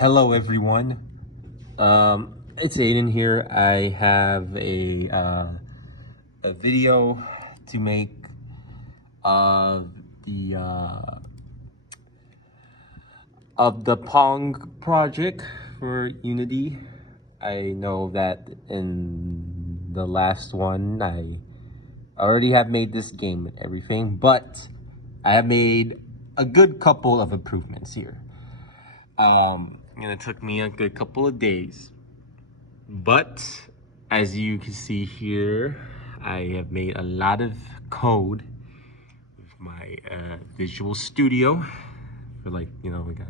Hello everyone. It's Aiden here. I have a video to make of the Pong project for Unity. I know that in the last one I already have made this game and everything, but I have made a good couple of improvements here. And it took me a good couple of days. But as you can see here, I have made a lot of code with my Visual Studio. For like, we got,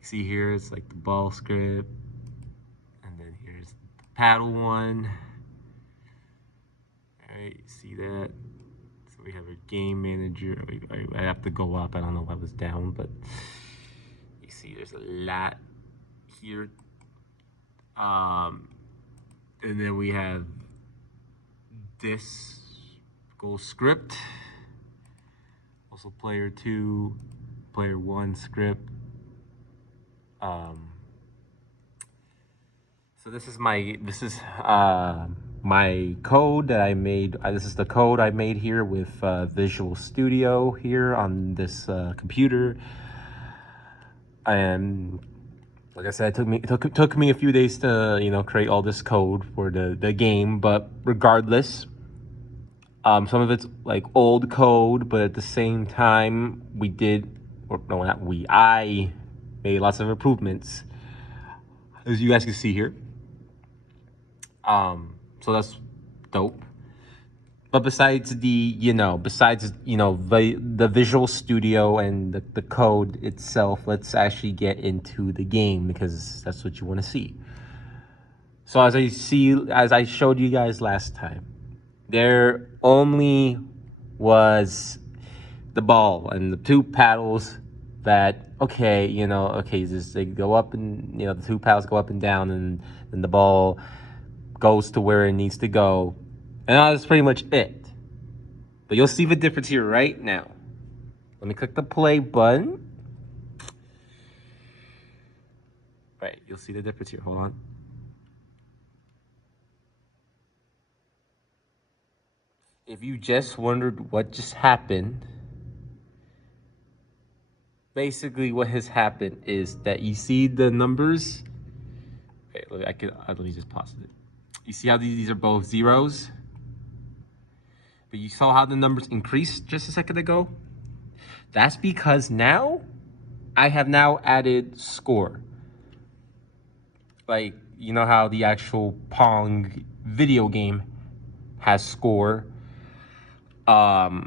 see here, it's like the ball script. And then here's the paddle one. All right, see that? So we have a game manager. I have to go up. I don't know why it was down, but you see there's a lot here. And then we have this goal script, also player 2, player 1 script. So this is my code that I made. This is the code I made here with Visual Studio here on this computer. And like I said, it took me a few days to create all this code for the game. But regardless, some of it's like old code, but at the same time I made lots of improvements, as you guys can see here. So that's dope. But besides the Visual Studio and the code itself, let's actually get into the game because that's what you want to see. So as I showed you guys last time, there only was the ball and the two paddles that, just they go up and, the two paddles go up and down, and then the ball goes to where it needs to go. And that's pretty much it. But you'll see the difference here right now. Let me click the play button. Right, you'll see the difference here. Hold on. If you just wondered what just happened, basically what has happened is that you see the numbers. Okay, let me just pause it. You see how these are both zeros? But you saw how the numbers increased just a second ago? That's because now I have now added score. Like, you know how the actual Pong video game has score? Well,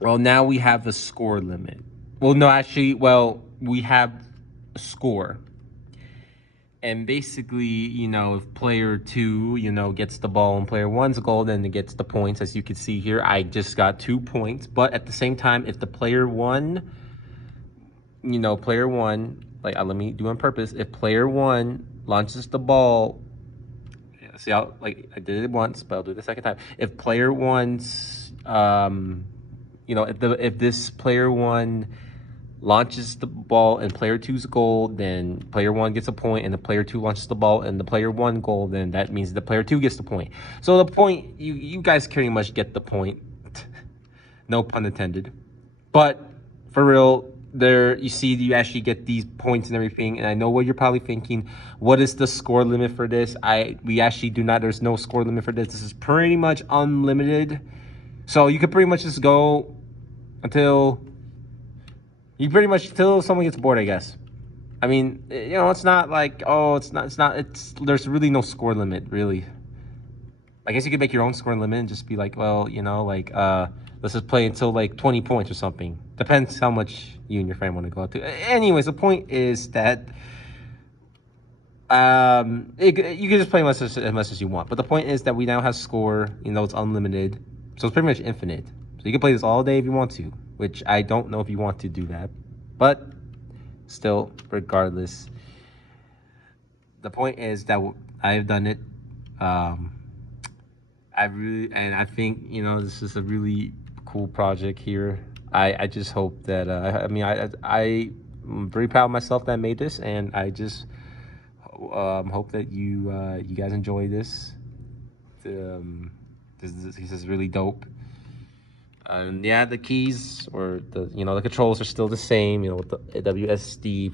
now we have a score limit. Well, no, actually, we have a score. And basically, if player 2, gets the ball and player 1's goal, then it gets the points. As you can see here, I just got 2 points. But at the same time, if the player 1, like, let me do on purpose. If player 1 launches the ball, see how, like, I did it once, but I'll do it the second time. If player 1's, if this player 1 launches the ball and player 2's goal, then player 1 gets a point, and the player 2 launches the ball and the player 1 goal, then that means the player 2 gets the point. So the point, you guys pretty much get the point. No pun intended. But for real, you actually get these points and everything. And I know what you're probably thinking. What is the score limit for this? We actually do not. There's no score limit for this. This is pretty much unlimited. So you could pretty much just go until someone gets bored, I guess. I mean, it's not like, there's really no score limit, really. I guess you could make your own score limit and just be like, well, let's just play until like 20 points or something. Depends how much you and your friend want to go out to. Anyways, the point is that you can just play as much as you want. But the point is that we now have score, it's unlimited. So it's pretty much infinite. So you can play this all day if you want to, which I don't know if you want to do that. But still, regardless, the point is that I've done it. I think, this is a really cool project here. I just hope that, I'm very proud of myself that I made this, and I just hope that you guys enjoy this. Um, this is really dope. Yeah, the keys or the controls are still the same. With the WSD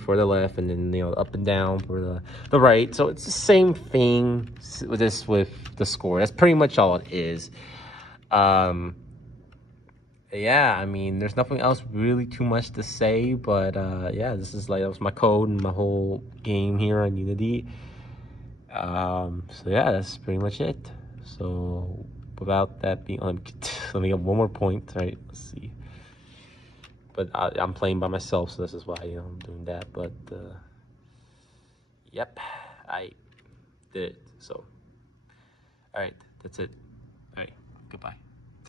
for the left, and then up and down for the right. So it's the same thing with with the score. That's pretty much all it is. Yeah, I mean, there's nothing else really too much to say, but yeah, that was my code and my whole game here on Unity. So yeah, that's pretty much it. So without that being, let me get one more point, right? Let's see. But I'm playing by myself, so this is why I'm doing that. But yep, I did it. So all right, that's it. All right, goodbye.